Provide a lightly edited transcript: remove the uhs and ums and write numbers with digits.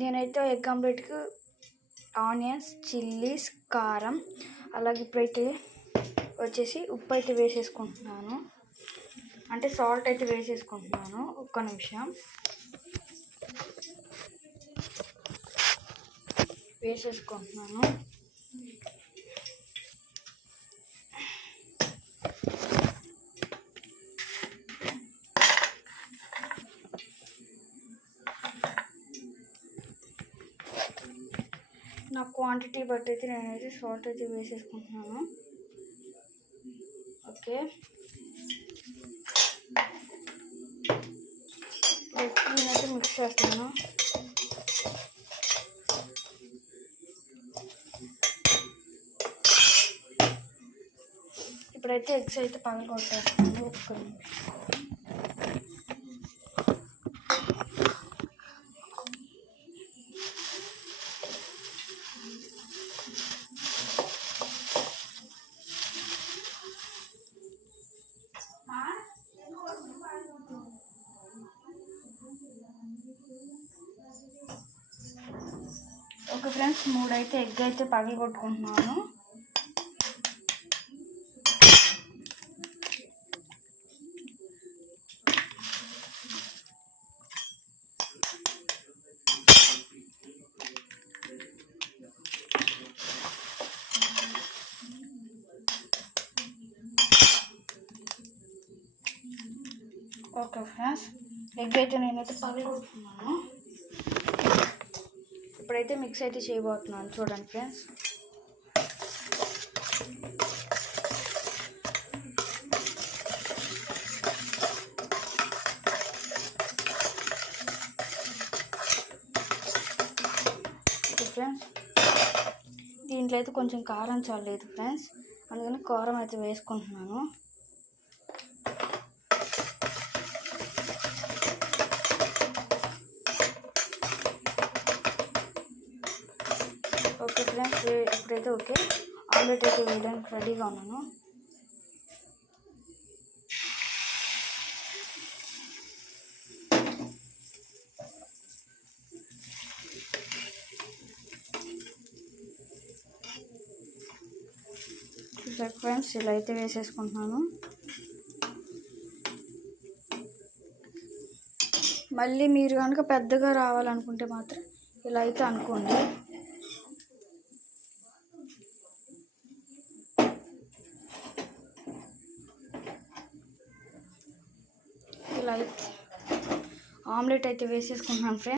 నేనైతే egg ఆమ్లెట్కి onions, chillies, కారం, అలాగే ఇప్పుడైతే వచ్చేసి ఉప్పు అయితే వేసేసుకుంటున్నాను, అంటే సాల్ట్ అయితే వేసేసుకుంటున్నాను. ఒక్క నిమిషం వేసేసుకుంటున్నాను. నా క్వాంటిటీ బట్టి అయితే నేనైతే సాల్ట్ అయితే వేసేసుకుంటున్నాను. ఓకే, నేనైతే మిక్స్ చేస్తున్నాను. ఇప్పుడైతే ఎగ్స్ అయితే పగలగొట్టేస్తాను. ఒక్క ఓకే ఫ్రెండ్స్, 3 అయితే ఎగ్ అయితే పగలగొట్టుకుంటున్నాను. ఓకే ఫ్రెండ్స్, ఎగ్ అయితే నేనైతే పగలగొట్టుకున్నాను. ఇప్పుడైతే మిక్స్ అయితే చేయబోతున్నాను. చూడండి ఫ్రెండ్స్, ఫ్రెండ్స్ దీంట్లో అయితే కొంచెం కారం చాలేదు ఫ్రెండ్స్, అందుకని కారం అయితే వేసుకుంటున్నాను. ఓకే ఫ్రెండ్స్, ఇప్పుడైతే ఓకే ఆమ్లెట్ అయితే వేయడానికి రెడీగా ఉన్నాను. ఫ్రెండ్స్ ఇలా అయితే వేసేసుకుంటున్నాను. మళ్ళీ మీరు కనుక పెద్దగా రావాలనుకుంటే మాత్రం ఇలా అయితే అనుకోండి. ఇలా అయితే ఆమ్లెట్ అయితే వేసేసుకుంటున్నాను ఫ్రెండ్స్.